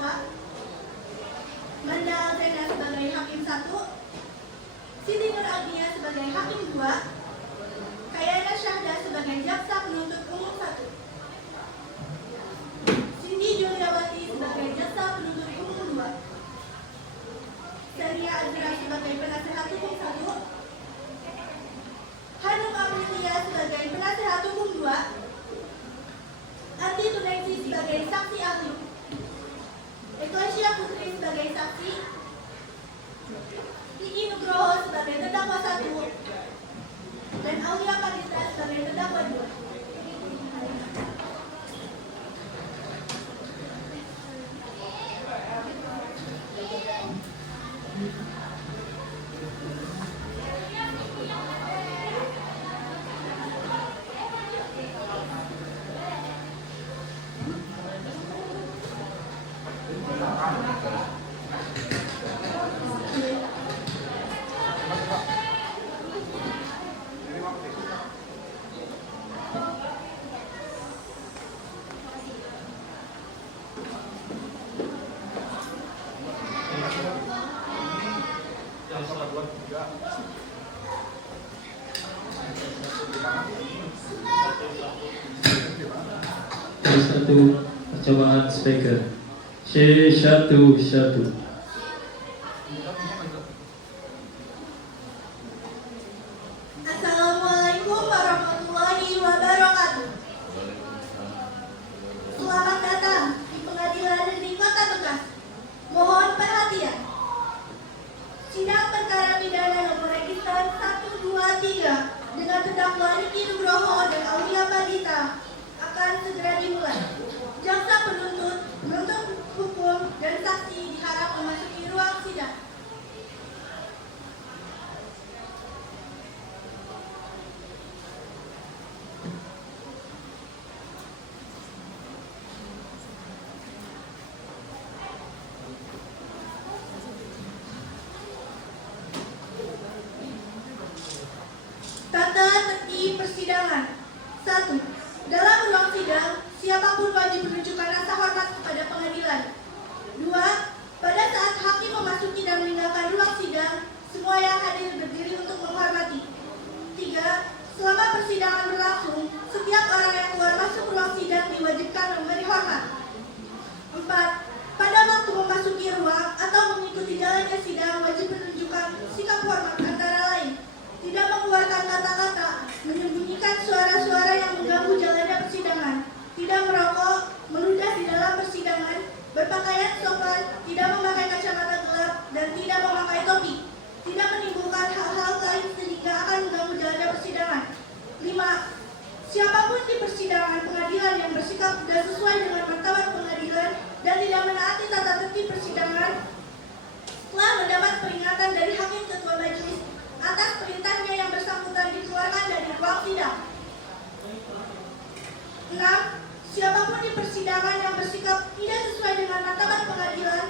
terdakwa, Manda Alzena sebagai Hakim 1, Siti Nur Agnia sebagai Hakim 2, Kayana Syahda sebagai Jaksa Penuntut Umum 1, Cindy Juliawati sebagai Jaksa Penuntut Umum 2, Sania Azra sebagai Penasehat Hukum 1, Hanum Amelia sebagai Penasehat Hukum 2, Andi Tunaisi sebagai Saksi Ahli, Eklasya Putri sebagai Saksi, Iki Nugroho sebagai terdakwa 1, dan Aulia Panitra sebagai terdakwa 2. Satu percobaan speaker C11. Assalamualaikum warahmatullahi wabarakatuh. Selamat datang di Pengadilan Negeri Kota Bekasi. Mohon perhatian. Sidang perkara pidana nomor register 123 dengan terdakwa Riki Nugroho dan Aulia Panitra akan segera dimulai. Jaksa penuntut hukum dan saksi diharap memasuki ruang sidang. Tata tertib persidangan. 1. Dalam ruang sidang, siapapun wajib menunjukkan rasa hormat kepada pengadilan. 2. Pada saat hakim memasuki dan meninggalkan ruang sidang, semua yang hadir berdiri untuk menghormati. 3. Selama persidangan berlangsung, setiap orang yang keluar masuk ruang sidang diwajibkan memberi hormat. 4. Pada waktu memasuki ruang atau mengikuti jalannya sidang, wajib menunjukkan sikap hormat antara lain tidak mengeluarkan kata-kata, menyembunyikan suara-suara yang mengganggu jalannya persidangan, tidak merokok, meludah di dalam persidangan, berpakaian sopan, tidak memakai kacamata gelap, dan tidak memakai topi, tidak menimbulkan hal-hal lain sehingga akan mengganggu jalannya persidangan. 5. Siapapun di persidangan pengadilan yang bersikap tidak sesuai dengan martabat pengadilan dan tidak menaati tata tertib persidangan telah mendapat peringatan dari Hakim Ketua Majelis atas perintahnya yang bersangkutan dikeluarkan dari ruang sidang. 6. Siapapun di persidangan yang bersikap tidak sesuai dengan martabat pengadilan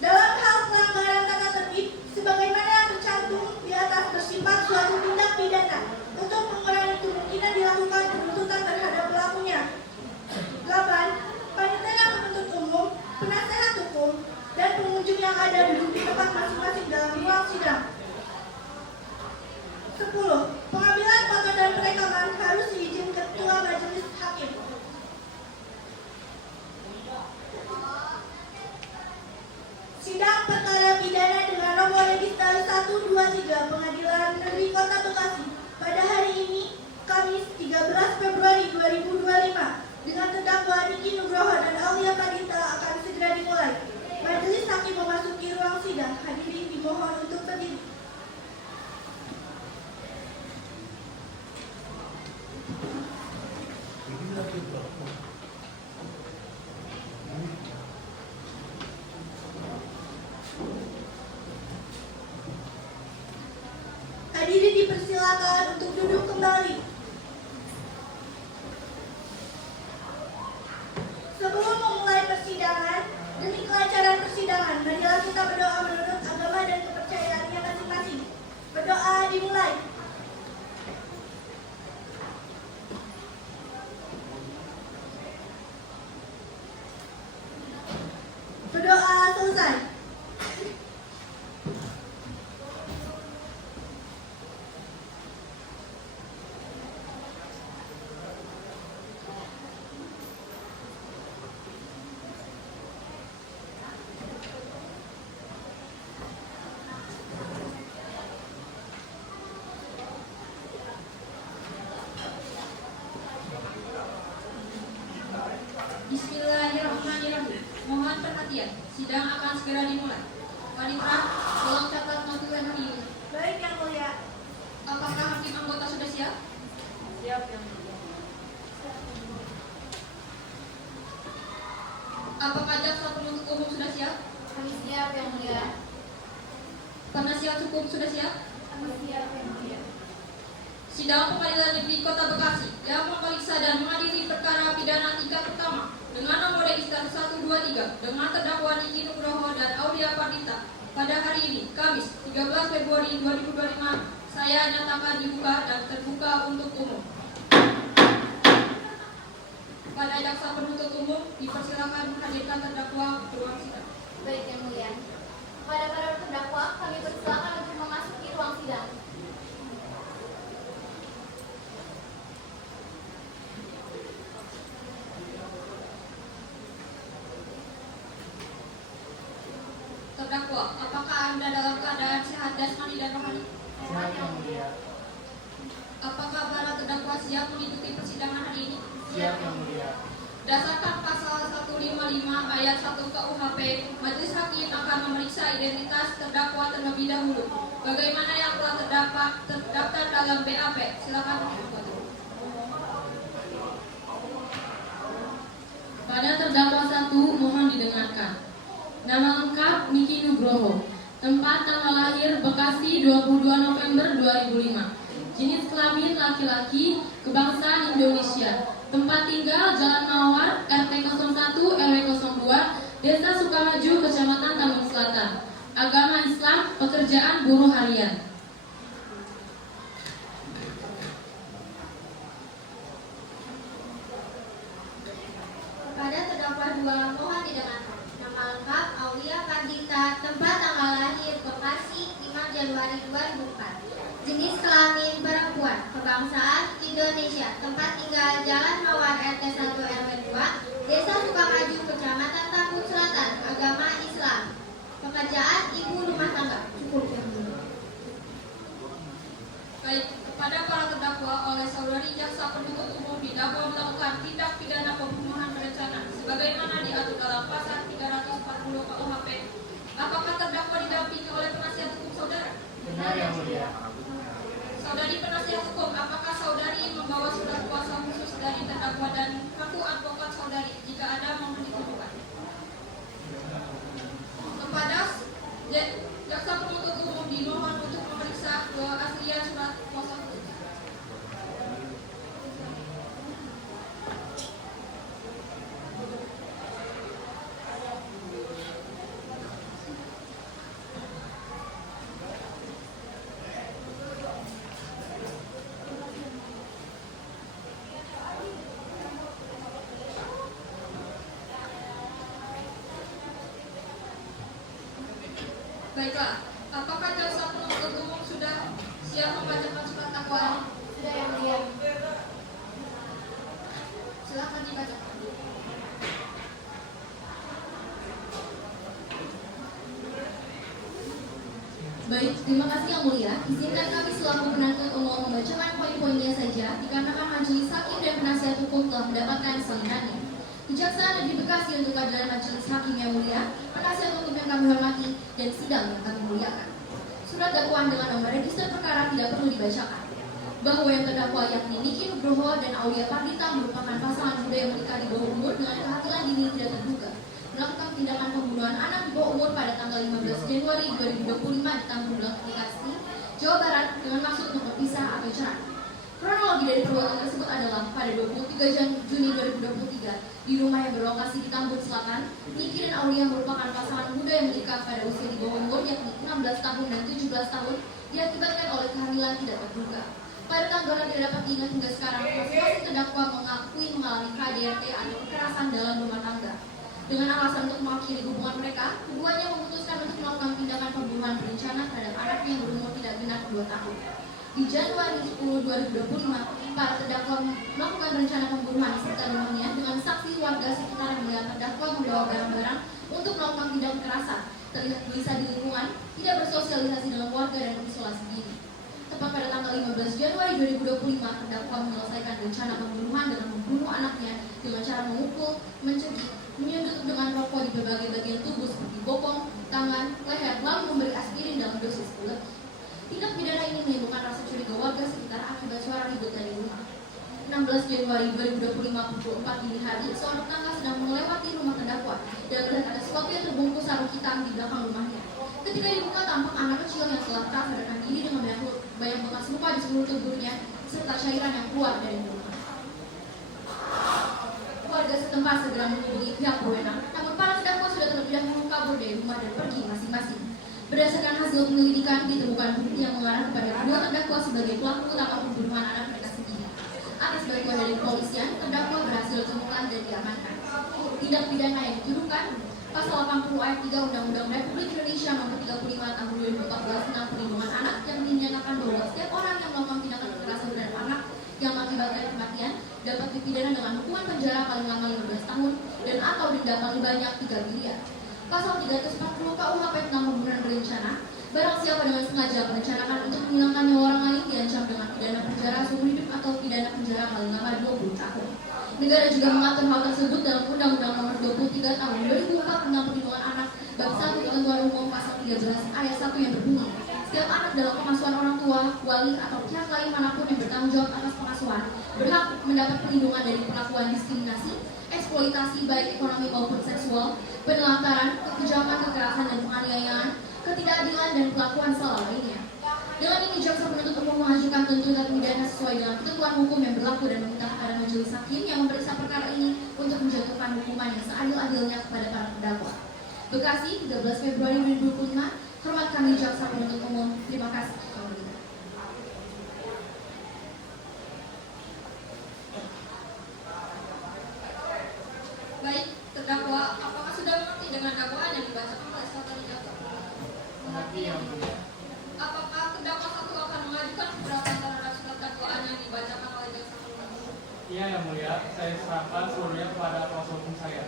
dalam hal pelanggaran tata tertib sebagaimana yang tercantum di atas bersifat suatu tindak pidana untuk mengurangi kemungkinan dilakukan penuntutan terhadap pelakunya. 8. Panitia penuntut umum, penasehat hukum, dan pengunjung yang ada duduk di tempat masing-masing dalam ruang sidang. 10. Pengambilan foto dan perekaman harus diizin Ketua Majelis Hakim. Sidang perkara pidana dengan nomor register 123 Pengadilan Negeri Kota Bekasi pada hari ini, Kamis 13 Februari 2025, dengan terdakwa Riki Nugroho dan Aulia Panitra akan segera dimulai. Majelis Hakim memasuki ruang sidang. Hadirin dimohon untuk berdiri. Hadirin dipersilakan untuk duduk kembali. Sebelum memulai persidangan, demi kelancaran persidangan, marilah kita berdoa menurut agama dan kepercayaannya masing-masing. Berdoa dimulai. selesai. Bismillahirrahmanirrahim. Mohon perhatian, sidang akan segera dimulai. Wanita, tolong catat notulen hari ini. Baik, Yang Mulia. Apakah hakim anggota sudah siap? Siap, Yang Mulia. Apakah jaksa penuntut umum sudah siap? Kami siap, Yang Mulia. Penasihat hukum sudah siap? Kami siap, Yang Mulia. Sidang Pengadilan Negeri Kota Bekasi yang memeriksa dan mengadili perkara pidana tingkat pertama dengan nomor register 123 dengan terdakwa Niki Nugroho dan Aulia Pardita pada hari ini, Kamis 13 Februari 2025, saya nyatakan dibuka dan terbuka untuk umum. Pada jaksa penuntut umum dipersilakan menghadirkan terdakwa ke ruang sidang. Baik, Yang Mulia. Kepada para terdakwa, kami persilakan untuk memasuki ruang sidang. Terdakwa, apakah Anda dalam keadaan sehat jasmani dan rohani? Sehat, Yang Mulia. Apakah para terdakwa siap mengikuti persidangan hari ini? Siap, Yang Mulia. Berdasarkan pasal 155 ayat 1 KUHP, majelis hakim akan memeriksa identitas terdakwa terlebih dahulu. Bagaimana yang telah terdaftar dalam BAP? Silakan mengajukan. Pada terdakwa 1 mohon didengarkan. Nama lengkap Niki Nugroho. Tempat tanggal lahir Bekasi 22 November 2005. Jenis kelamin laki-laki, kebangsaan Indonesia. Tempat tinggal Jalan Mawar, RT 01 RW 02, Desa Sukamaju, Kecamatan Tambun Selatan. Agama Islam, pekerjaan buruh harian. Pada terdakwa 2 mohon didengarkan. Nama lengkap Aulia Pardita, tempat tanggal lahir Bekasi 5 Januari 2004. Jenis kelamin perempuan, kebangsaan Indonesia. Tempat tinggal Jalan Mawar RT 1 RW 2, Desa Sukamaju, Kecamatan Tambun Selatan. Agama Islam. Pekerjaan ibu rumah tangga. Cukup. Baik, kepada para terdakwa oleh saudari jaksa penuntut umum didakwa melakukan tindak pidana pembunuhan berencana sebagaimana diatur dalam pasal 340 KUHP. Apakah terdakwa didampingi oleh penasihat hukum saudara? Benar, Yang Mulia. Saudari penasihat hukum, apakah saudari membawa surat kuasa khusus dari terdakwa dan kartu advokat saudari jika ada mohon ditunjukkan. Kepada jaksa penuntut umum dimohon untuk memeriksa keaslian surat kuasa khusus. Baiklah, apakah jaksa penuntut umum sudah siap membacakan surat dakwaan? Sudah, Yang Mulia. Silakan dibacakan. Baik, terima kasih Yang Mulia. Izinkan kami selaku penuntut umum membacakan poin-poinnya saja, dikarenakan majelis hakim dan penasihat hukum telah mendapatkan salinannya. Kejaksaan Negeri Bekasi untuk keadilan majelis hakim yang mulia, penasihat hukum yang kami hormati, dan sidang yang kami muliakan. Surat dakwaan dengan nomor register perkara tidak perlu dibacakan. Bahwa yang terdakwa yakni Niki Nugroho dan Aulia Pardita merupakan pasangan muda yang menikah di bawah umur dengan kehamilan dini tidak terduga, melakukan tindakan pembunuhan anak di bawah umur pada tanggal 15 Januari 2025 di Tambun Bekasi, Jawa Barat dengan maksud memperpisah atau cerai. Kronologi dari perbuatan tersebut adalah pada 23 Juni 2023 di rumah yang berlokasi di Tambun Selatan, Niki dan Aulia merupakan pasangan muda yang menikah pada usia di bawah umur yakni 16 tahun dan 17 tahun diakibatkan oleh kehamilan tidak terduga. Pada tanggal yang tidak dapat diingat hingga sekarang, masing-masing terdakwa mengakui mengalami KDRT atau kekerasan dalam rumah tangga. Dengan alasan untuk mengakhiri hubungan mereka, keduanya Di Januari 10, 2025, para terdakwa melakukan rencana pembunuhan di sekitar rumahnya dengan saksi warga sekitar yang melihat terdakwa membawa barang-barang untuk melakukan tindak kekerasan. Terlihat gelisah di lingkungan, tidak bersosialisasi dengan warga dan isolasi diri. Tepat pada tanggal 15 Januari 2025, terdakwa menyelesaikan rencana pembunuhan dengan membunuh anaknya dengan cara memukul, mencekik, menyundut dengan rokok di berbagai bagian tubuh seperti bokong, tangan, leher, lalu memberi aspirin dalam dosis berlebih. Tindak pidana ini menimbulkan rasa curiga warga sekitar akibat suara ribut dari rumah. 16 Januari 2025 pukul 4 dini hari, seorang tetangga sedang melewati rumah terdakwa dan melihat ada sesuatu yang terbungkus sarung hitam di belakang rumahnya. Ketika dibuka, tampak anak kecil yang telah tak sadarkan diri dengan banyak bekas luka di seluruh tubuhnya serta cairan yang keluar dari rumah. Warga setempat segera menghubungi pihak berwenang, namun para terdakwa sudah terlebih dahulu kabur dari rumah dan pergi masing-masing. Berdasarkan hasil penyelidikan, ditemukan bukti yang mengarah kepada kedua terdakwa sebagai pelaku utama pembunuhan anak mereka sendiri. Atas bantuan dari kepolisian, terdakwa berhasil ditemukan dan diamankan. Tindak pidana yang dituduhkan Pasal 80 ayat 3 Undang-Undang Republik Indonesia Nomor 35 Tahun 2014 tentang Perlindungan Anak yang dinyatakan bahwa setiap orang yang melakukan tindakan kekerasan terhadap anak yang mengakibatkan kematian dapat dipidana dengan hukuman penjara paling lama 15 tahun dan atau denda paling banyak 3 miliar. Pasal 340 KUHP tentang pembunuhan berencana, barang siapa dengan sengaja merencanakan untuk menghilangkan nyawa orang lain diancam dengan pidana penjara seumur hidup atau pidana penjara paling lama 20 tahun. Negara juga mengatur hal tersebut dalam Undang-Undang Nomor 23 Tahun 2004 tentang Perlindungan Anak bab 1 Ketentuan Umum Pasal 13 ayat 1 yang berbunyi, setiap anak dalam pengasuhan orang tua, wali atau pihak lain manapun yang bertanggung jawab atas pengasuhan berhak mendapat perlindungan dari perlakuan diskriminasi, eksploitasi baik ekonomi maupun seksual, penelantaran, kekejaman, kekerasan dan penganiayaan, ketidakadilan dan perlakuan salah lainnya. Dengan ini, jaksa penuntut umum mengajukan tuntutan pidana sesuai dengan ketentuan hukum yang berlaku dan meminta kepada majelis hakim yang memeriksa perkara ini untuk menjatuhkan hukuman yang seadil-adilnya kepada para terdakwa. Bekasi, 13 Februari 2025. Hormat kami jaksa penuntut umum. Terima kasih. Baik, terdakwa, apakah sudah mengerti dengan dakwaan yang dibacakan oleh saudari jaksa? Mengerti yang mulia. Apakah terdakwa satu akan mengajukan keberatan terhadap surat dakwaan yang dibacakan oleh jaksa penuntut umum? Iya yang mulia, saya serahkan seluruhnya kepada kuasa hukum saya.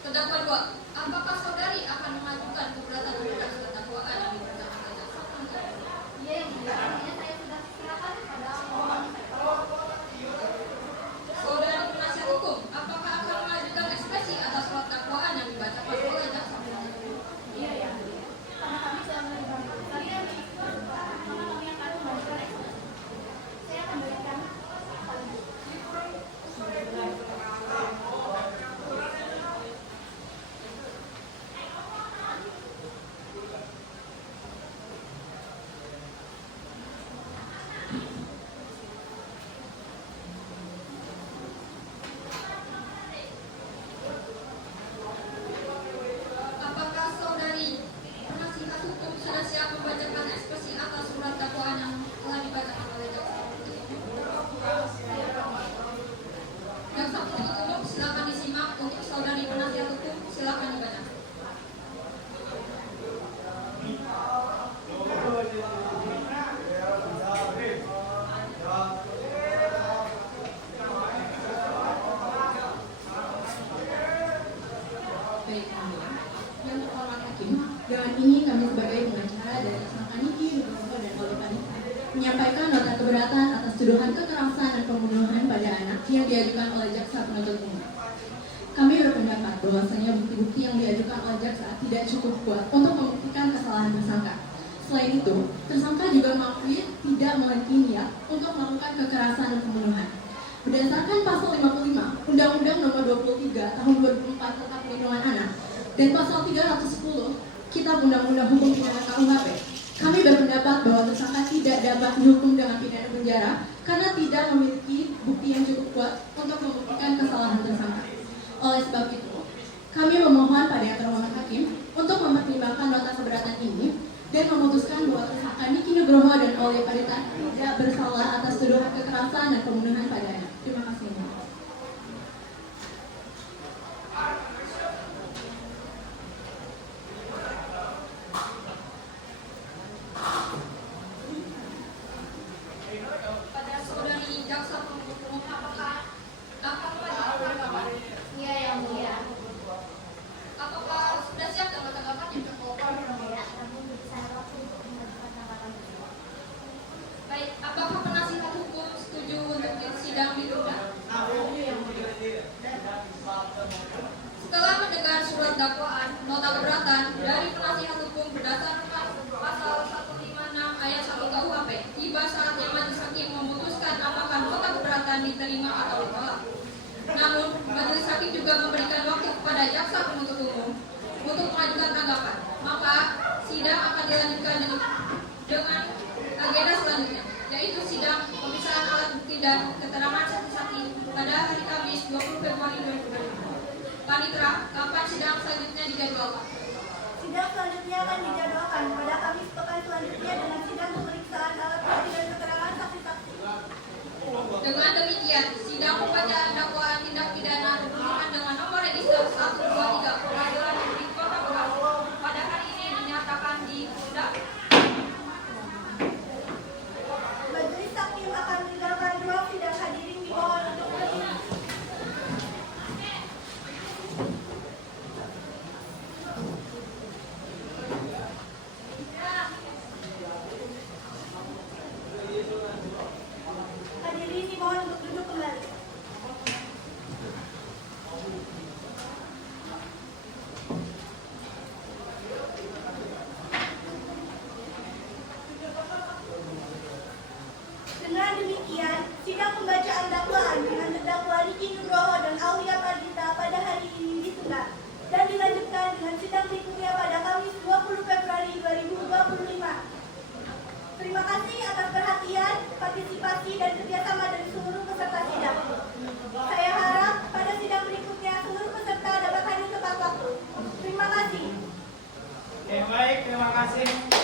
Terdakwa 2, apakah saudari akan mengajukan keberatan terhadap surat dakwaan yang dibacakan oleh jaksa penuntut umum? Iya yang mulia, artinya saya sudah serahkan kepada mohon. Saudari penasihat hukum, apakah akan mengajukan ekspresi atas surat dakwaan yang dibacakan oleh jaksa penuntut umum? Iya yang mulia, karena kami sudah menerima kalian maka kami akan memberikan ekspresi. Saya akan berikan. Apakah saudari penasihat hukum sudah siap membacakan ekspresi atas surat dakwaan yang telah dibacakan oleh jaksa penuntut umum? Jaksa penuntut umum, silakan disimak. Untuk saudari penasihat hukum, silakan dibaca. Baik, yang terhormat hakim, dengan ini kami sebagai pengacara dari tersangka Niki, Nugroho, dan Oli Panita menyampaikan nota keberatan atas tuduhan kekerasan dan pembunuhan pada anak yang diajukan oleh jaksa penuntut umum. Kami berpendapat bahwasanya bukti-bukti yang diajukan oleh jaksa tidak cukup kuat untuk membuktikan kesalahan tersangka. Selain itu, tersangka juga mengakui tidak memiliki niat untuk melakukan kekerasan dan pembunuhan. Berdasarkan pasal 55 Undang-Undang Nomor 23 Tahun 2004 tentang Perlindungan Anak dan pasal 310 Kitab Undang-Undang Hukum Pidana KUHP, kami berpendapat bahwa tersangka tidak dapat dihukum dengan pidana penjara karena tidak memiliki bukti yang cukup kuat untuk membuktikan kesalahan tersangka. Oleh sebab itu, kami memohon pada yang terhormat hakim untuk mempertimbangkan nota keberatan ini dan memutuskan bahwa tersangka Niki Nugroho dan Oli Panita tidak bersalah atas tuduhan kekerasan dan pembunuhan pada anak. Terima kasih. dari penasihat hukum berdasarkan pasal 156 ayat 1 KUHP, tiba saatnya majelis hakim memutuskan apakah nota keberatan diterima atau ditolak. Namun, majelis hakim juga memberikan waktu kepada jaksa penuntut umum untuk mengajukan tanggapan. Maka, sidang akan dilanjutkan dengan agenda selanjutnya, yaitu sidang pemeriksaan alat bukti dan keterangan saksi-saksi pada hari Kamis 20 Februari 2025. Panitra, kapan sidang selanjutnya dijadwalkan? Sidang selanjutnya akan dijadwalkan pada Kamis pekan selanjutnya dengan sidang pemeriksaan alat bukti dan keterangan saksi-saksi. Dengan demikian, sidang pembacaan dakwaan tindak pidana pembunuhan dengan nomor register 123 Pengadilan Negeri Kota Bekasi pada hari ini dinyatakan ditunda. Majelis hakim akan meninggalkan ruang sidang. Hadirin dimohon untuk berdiri. Hadirin dimohon untuk duduk kembali. Dengan demikian, sidang pembacaan dakwaan dengan terdakwa Riki Nugroho dan Aulia Pardita pada hari ini ditunda dan dilanjutkan dengan sidang berikutnya pada Kamis 20 Februari 2025. Terima kasih atas perhatian, partisipasi, dan kerjasama dari seluruh peserta sidang. Saya harap pada sidang berikutnya seluruh peserta dapat hadir tepat waktu. Terima kasih. Baik, terima kasih.